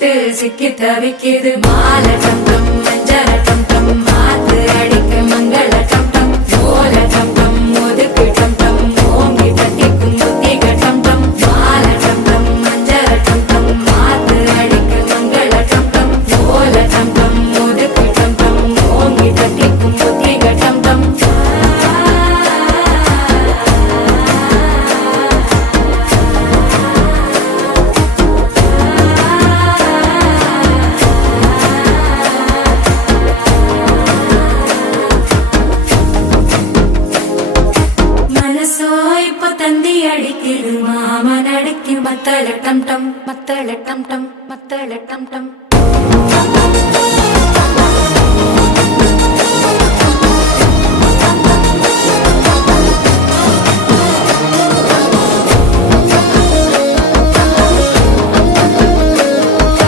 சிட்டு சிக்கி தவிக்குது மாலை டம் டம் மஞ்சள டம் டம் மாத்து அடிக்க மங்கள டம் டம் ஓல டம் டம் ஒதுக்கு டம் டம் ஓங்கி தட்டிக்கும் புத்திக டம் டம் மாலை டம் டம் மஞ்சள டம் டம் மாத்து அடிக்க மங்கள டம் டம் ஓல டம் டம் ஒதுக்கு டம் டம் ஓங்கி தட்டிக்கும் புத்திக டம் டம் தந்தி அடிக்குது மாமன் அடிக்கு மத்தள டம் டம் மத்தள டம் டம் மத்தள டம் டம்